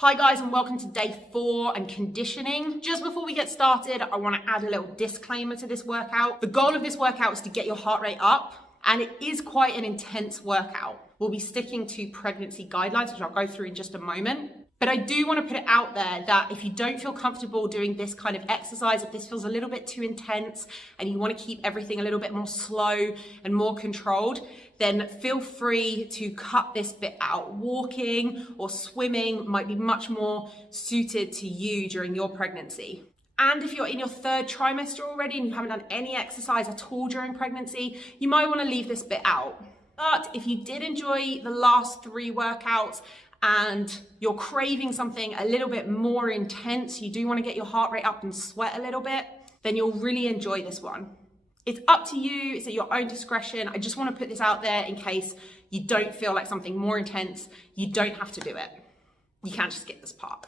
Hi guys, and welcome to day 4 and conditioning. Just before we get started, I want to add a little disclaimer to this workout. The goal of this workout is to get your heart rate up, and it is quite an intense workout. We'll be sticking to pregnancy guidelines, which I'll go through in just a moment. But I do want to put it out there that if you don't feel comfortable doing this kind of exercise, if this feels a little bit too intense and you want to keep everything a little bit more slow and more controlled, then feel free to cut this bit out. Walking or swimming might be much more suited to you during your pregnancy. And if you're in your 3rd trimester already and you haven't done any exercise at all during pregnancy, you might want to leave this bit out. But if you did enjoy the last 3 workouts and you're craving something a little bit more intense, you do want to get your heart rate up and sweat a little bit, then you'll really enjoy this one. It's up to you, it's at your own discretion. I just want to put this out there in case you don't feel like something more intense. You don't have to do it. You can just skip this part.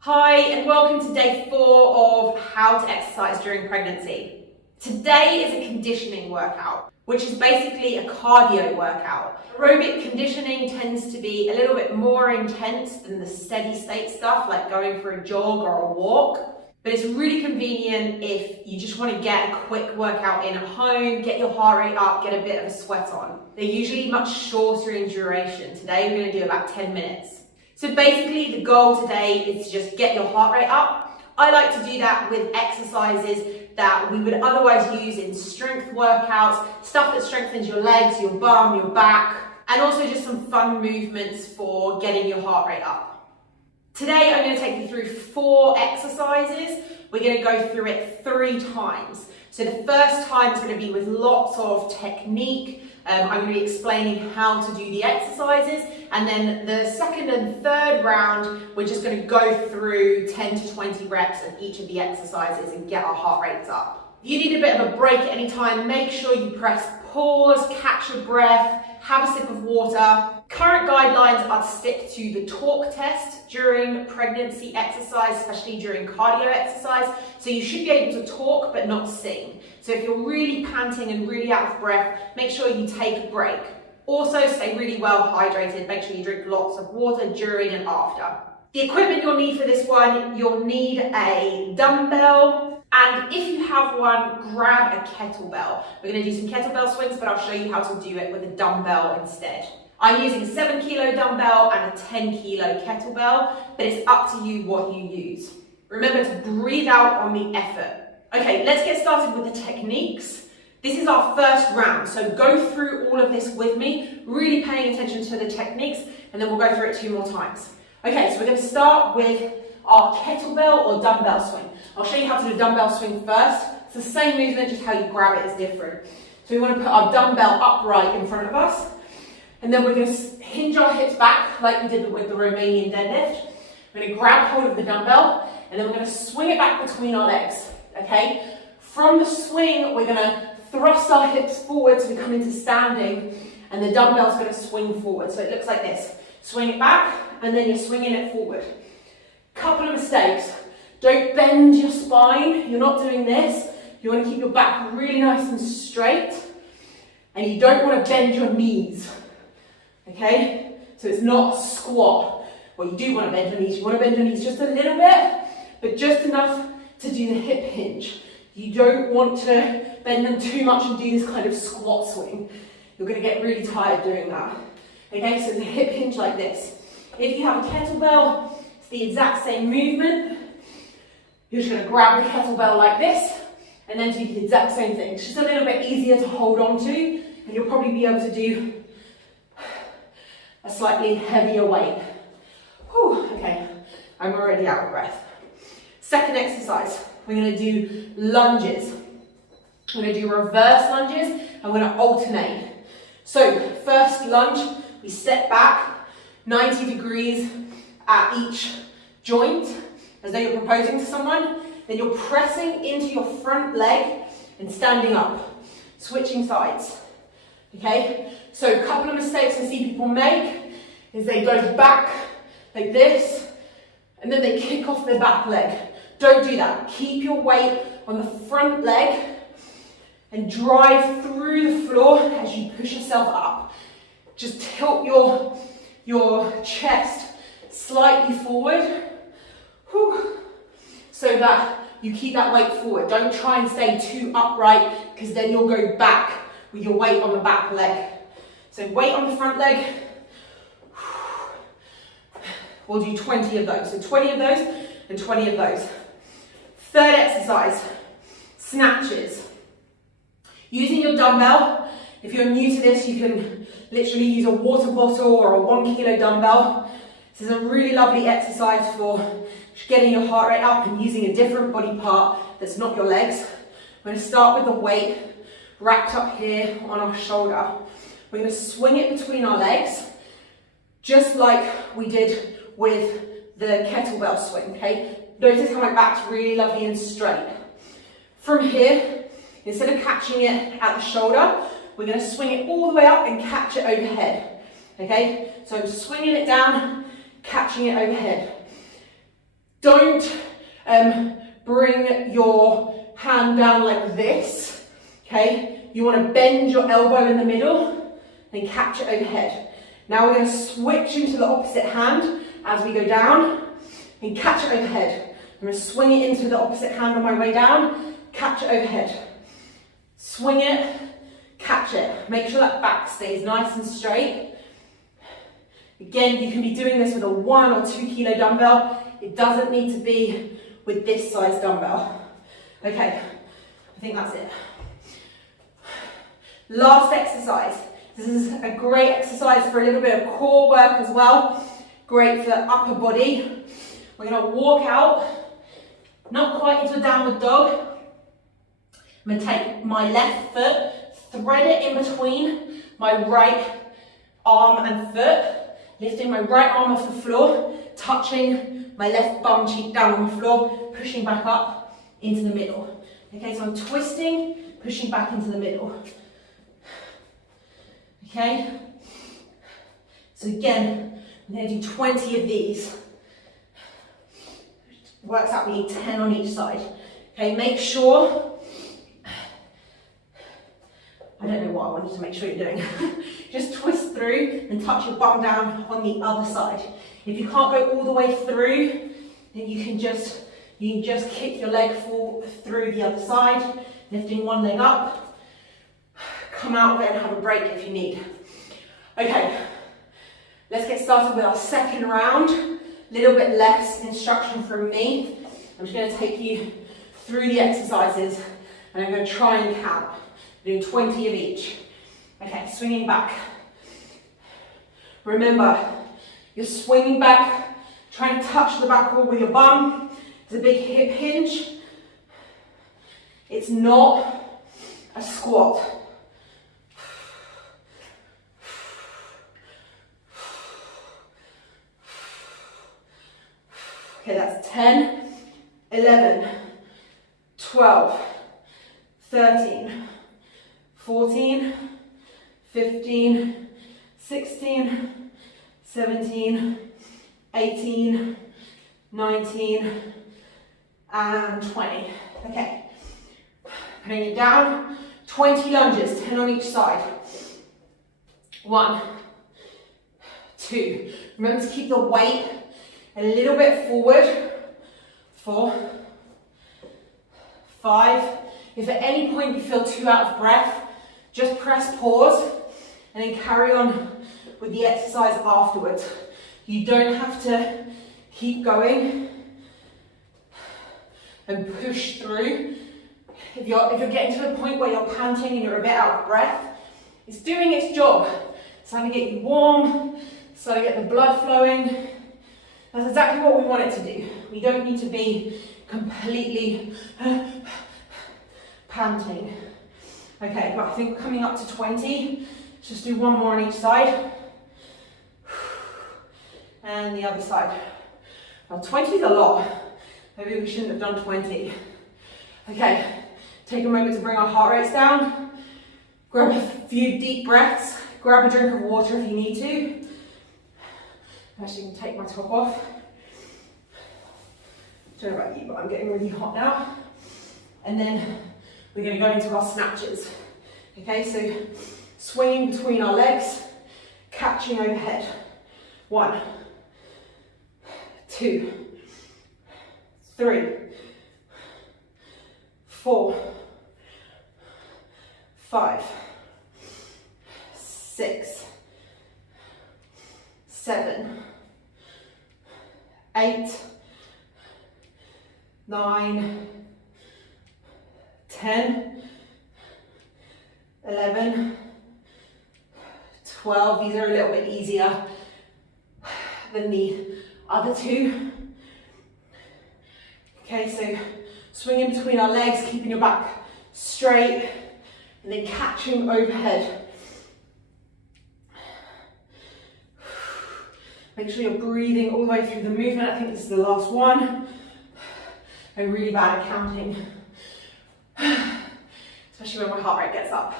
Hi, and welcome to day 4 of how to exercise during pregnancy. Today is a conditioning workout, which is basically a cardio workout. Aerobic conditioning tends to be a little bit more intense than the steady state stuff, like going for a jog or a walk. But it's really convenient if you just want to get a quick workout in at home, get your heart rate up, get a bit of a sweat on. They're usually much shorter in duration. Today we're going to do about 10 minutes. So basically the goal today is to just get your heart rate up. I like to do that with exercises that we would otherwise use in strength workouts, stuff that strengthens your legs, your bum, your back, and also just some fun movements for getting your heart rate up. Today I'm going to take you through 4 exercises. We're going to go through it 3 times. So the first time is going to be with lots of technique. I'm going to be explaining how to do the exercises, and then the 2nd and 3rd round we're just going to go through 10 to 20 reps of each of the exercises and get our heart rates up. If you need a bit of a break at any time, make sure you press pause, catch your breath, have a sip of water. Current guidelines are to stick to the talk test during pregnancy exercise, especially during cardio exercise. So you should be able to talk but not sing. So if you're really panting and really out of breath, make sure you take a break. Also stay really well hydrated. Make sure you drink lots of water during and after. The equipment you'll need for this one, you'll need a dumbbell. And if you have one, grab a kettlebell. We're going to do some kettlebell swings, but I'll show you how to do it with a dumbbell instead. I'm using a 7 kilo dumbbell and a 10 kilo kettlebell, but it's up to you what you use. Remember to breathe out on the effort. Okay, let's get started with the techniques. This is our first round, so go through all of this with me, really paying attention to the techniques, and then we'll go through it 2 more times. Okay, so we're going to start with our kettlebell or dumbbell swing. I'll show you how to do a dumbbell swing first. It's the same movement, just how you grab it is different. So we want to put our dumbbell upright in front of us, and then we're going to hinge our hips back like we did with the Romanian deadlift. We're going to grab hold of the dumbbell, and then we're going to swing it back between our legs, okay? From the swing, we're going to thrust our hips forward so we come into standing, and the dumbbell's going to swing forward. So it looks like this. Swing it back, and then you're swinging it forward. Couple of mistakes. Don't bend your spine. You're not doing this. You want to keep your back really nice and straight, and you don't want to bend your knees, okay? So it's not a squat. Well, you do want to bend your knees. You want to bend your knees just a little bit, but just enough to do the hip hinge. You don't want to bend them too much and do this kind of squat swing. You're going to get really tired doing that. Okay, so it's a hip hinge like this. If you have a kettlebell, it's the exact same movement. You're just going to grab the kettlebell like this and then do the exact same thing. It's just a little bit easier to hold on to, and you'll probably be able to do a slightly heavier weight. Whew, okay, I'm already out of breath. Second exercise, we're going to do lunges. We're going to do reverse lunges, and we're going to alternate. So first lunge, we step back 90 degrees at each joint, as though you're proposing to someone. Then you're pressing into your front leg and standing up, switching sides. Okay, so a couple of mistakes I see people make is they go back like this, and then they kick off their back leg. Don't do that. Keep your weight on the front leg and drive through the floor as you push yourself up. Just tilt your chest slightly forward, whew, so that you keep that weight forward. Don't try and stay too upright, because then you'll go back with your weight on the back leg. So weight on the front leg. We'll do 20 of those. So 20 of those and 20 of those. Third exercise, snatches. Using your dumbbell. If you're new to this, you can literally use a water bottle or a 1 kilo dumbbell. This is a really lovely exercise for getting your heart rate up and using a different body part that's not your legs. We're going to start with the weight wrapped up here on our shoulder. We're going to swing it between our legs, just like we did with the kettlebell swing, okay? Notice how my back's really lovely and straight. From here, instead of catching it at the shoulder, we're going to swing it all the way up and catch it overhead, okay? So I'm swinging it down, catching it overhead. Don't bring your hand down like this, okay? You want to bend your elbow in the middle and catch it overhead. Now we're going to switch into the opposite hand as we go down and catch it overhead. I'm going to swing it into the opposite hand on my way down, catch it overhead. Swing it, catch it. Make sure that back stays nice and straight. Again, you can be doing this with a 1 or 2 kilo dumbbell. It doesn't need to be with this size dumbbell. Okay, I think that's it. Last exercise. This is a great exercise for a little bit of core work as well. Great for the upper body. We're going to walk out, not quite into a downward dog. I'm going to take my left foot, thread it in between my right arm and foot, lifting my right arm off the floor, touching my left bum cheek down on the floor, pushing back up into the middle. Okay, so I'm twisting, pushing back into the middle. Okay, so again, I'm going to do 20 of these. Works out being 10 on each side. Okay, make sure, I don't know what I wanted to make sure you're doing. Just twist through and touch your bum down on the other side. If you can't go all the way through, then you can just kick your leg full through the other side, lifting one leg up. Come out of it and have a break if you need. Okay, let's get started with our second round. A little bit less instruction from me. I'm just going to take you through the exercises and I'm going to try and count. I'm doing 20 of each. Okay, swinging back. Remember, you're swinging back, trying to touch the back wall with your bum. It's a big hip hinge. It's not a squat. Okay, that's 10, 11, 12, 13, 14, 15, 16, 17, 18, 19, and 20. Okay, putting it down, 20 lunges, 10 on each side. 1, 2, remember to keep the weight a little bit forward. 4, 5. If at any point you feel too out of breath, just press pause and then carry on with the exercise afterwards. You don't have to keep going and push through. If you're getting to the point where you're panting and you're a bit out of breath, it's doing its job. It's trying to get you warm, it's trying to get the blood flowing. That's exactly what we want it to do. We don't need to be completely panting. Okay, but I think we're coming up to 20. Let's just do one more on each side. And the other side. Now 20 is a lot. Maybe we shouldn't have done 20. Okay, take a moment to bring our heart rates down. Grab a few deep breaths. Grab a drink of water if you need to. Actually, I'm going to take my top off. I don't know about you, but I'm getting really hot now. And then we're going to go into our snatches. Okay, so swinging between our legs, catching overhead. 1, 2, 3, 4, 5, 6, 7, 8, 9, 10, 11, 12. These are a little bit easier than the other two. Okay, so swinging between our legs, keeping your back straight, and then catching overhead. Make sure you're breathing all the way through the movement. I think this is the last one. I'm really bad at counting, especially when my heart rate gets up.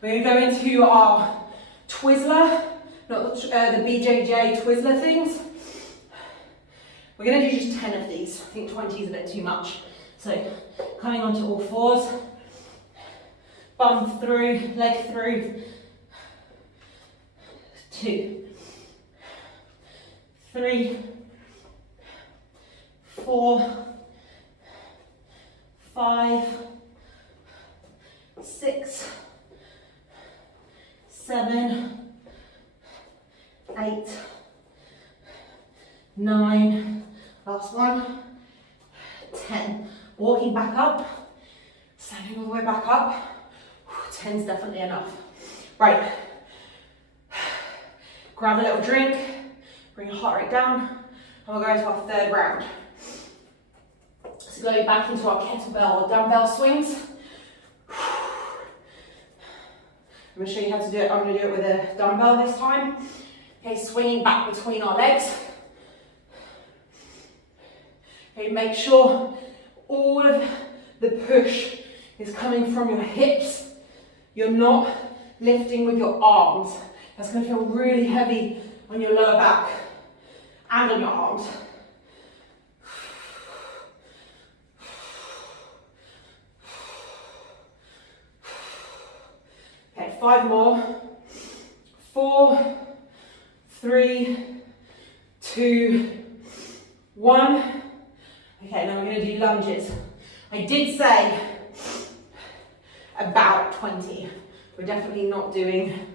We're going to go into our Twizzler, not the BJJ Twizzler things. We're going to do just 10 of these. I think 20 is a bit too much. So coming onto all fours, bum through, leg through. 2, 3, 4, 5, 6, 7, 8, 9, last one, 10. Walking back up, standing all the way back up. 10's definitely enough. Right, grab a little drink, bring your heart rate down, and we'll go into our third round. So going back into our kettlebell or dumbbell swings. I'm going to show you how to do it. I'm going to do it with a dumbbell this time. Okay, swinging back between our legs. Okay, make sure all of the push is coming from your hips. You're not lifting with your arms. That's going to feel really heavy on your lower back and on your arms. Okay, 5 more. 4, 3, 2, 1. Okay, now we're going to do lunges. I did say about 20. We're definitely not doing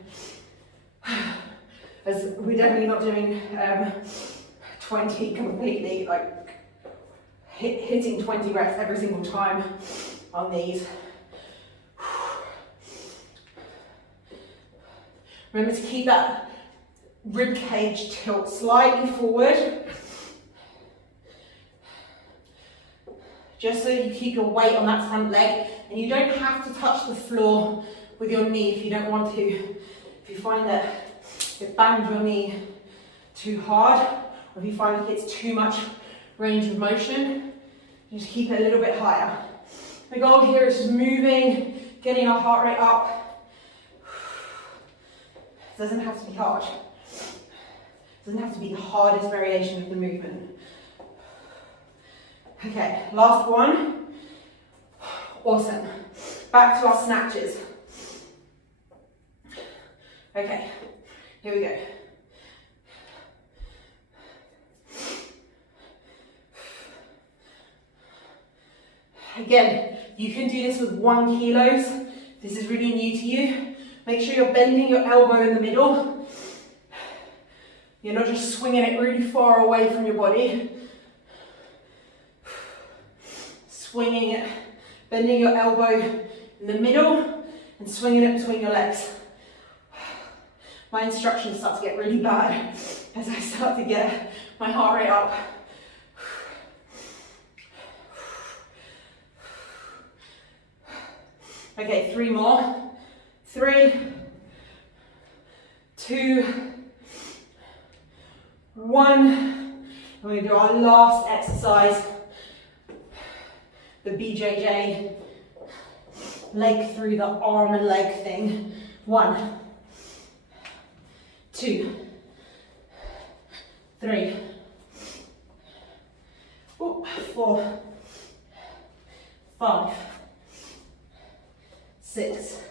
20 completely, like hitting 20 reps every single time on these. Remember to keep that rib cage tilt slightly forward, just so you keep your weight on that front leg, and you don't have to touch the floor with your knee if you don't want to. If you find that it bangs your knee too hard, or if you find like it's too much range of motion, you just keep it a little bit higher. The goal here is just moving, getting our heart rate up. It doesn't have to be hard. It doesn't have to be the hardest variation of the movement. Okay, last one. Awesome. Back to our snatches. Okay, here we go. Again, you can do this with 1 kilo. This is really new to you. Make sure you're bending your elbow in the middle. You're not just swinging it really far away from your body. Swinging it, bending your elbow in the middle and swinging it between your legs. My instructions start to get really bad as I start to get my heart rate up. Okay, 3 more. 3, 2, 1. And we're going to do our last exercise, the BJJ leg through the arm and leg thing. 1, 2, 3, 4, 5, 6,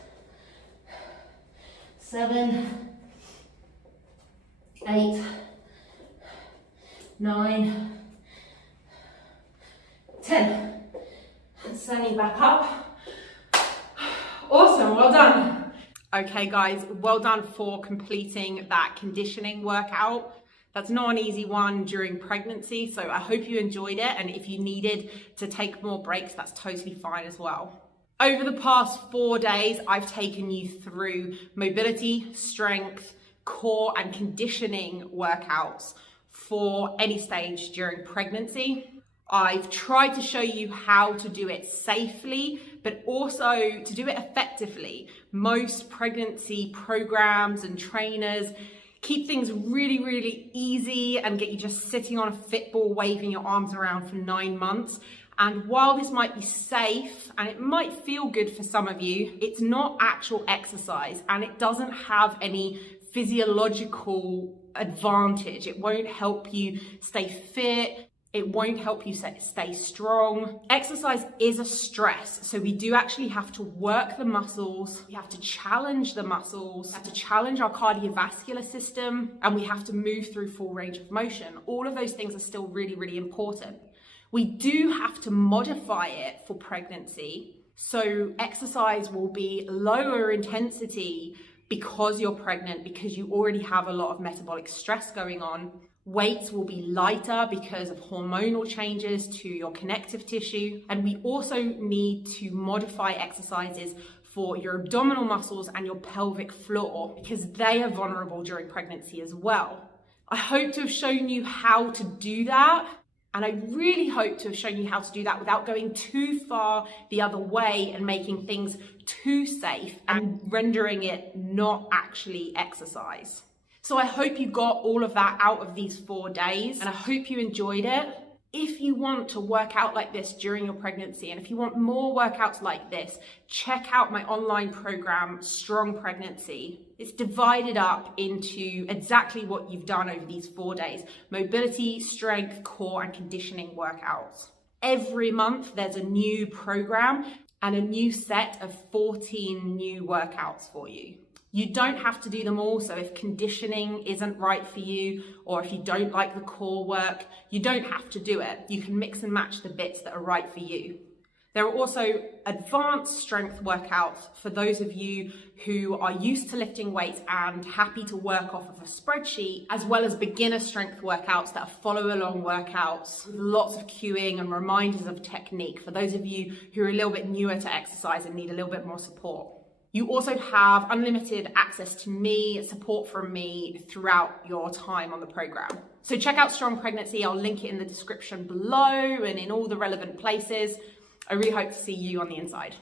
7, 8, 9, 10. Standing back up. Awesome, well done. Okay guys, well done for completing that conditioning workout. That's not an easy one during pregnancy, so I hope you enjoyed it, and if you needed to take more breaks, that's totally fine as well. Over the past 4 days, I've taken you through mobility, strength, core and conditioning workouts for any stage during pregnancy. I've tried to show you how to do it safely, but also to do it effectively. Most pregnancy programs and trainers keep things really, really easy and get you just sitting on a fit ball, waving your arms around for 9 months. And while this might be safe and it might feel good for some of you, it's not actual exercise and it doesn't have any physiological advantage. It won't help you stay fit. It won't help you stay strong. Exercise is a stress, so we do actually have to work the muscles, we have to challenge the muscles, we have to challenge our cardiovascular system, and we have to move through full range of motion. All of those things are still really, really important. We do have to modify it for pregnancy, so exercise will be lower intensity because you're pregnant, because you already have a lot of metabolic stress going on. Weights will be lighter because of hormonal changes to your connective tissue. And we also need to modify exercises for your abdominal muscles and your pelvic floor because they are vulnerable during pregnancy as well. I hope to have shown you how to do that. And I really hope to have shown you how to do that without going too far the other way and making things too safe and rendering it not actually exercise. So I hope you got all of that out of these 4 days, and I hope you enjoyed it. If you want to work out like this during your pregnancy, and if you want more workouts like this, check out my online program, Strong Pregnancy. It's divided up into exactly what you've done over these 4 days: mobility, strength, core, and conditioning workouts. Every month there's a new program and a new set of 14 new workouts for you. You don't have to do them all, so if conditioning isn't right for you, or if you don't like the core work, you don't have to do it. You can mix and match the bits that are right for you. There are also advanced strength workouts for those of you who are used to lifting weights and happy to work off of a spreadsheet, as well as beginner strength workouts that are follow along workouts with lots of cueing and reminders of technique for those of you who are a little bit newer to exercise and need a little bit more support. You also have unlimited access to me, support from me throughout your time on the program. So check out Strong Pregnancy. I'll link it in the description below and in all the relevant places. I really hope to see you on the inside.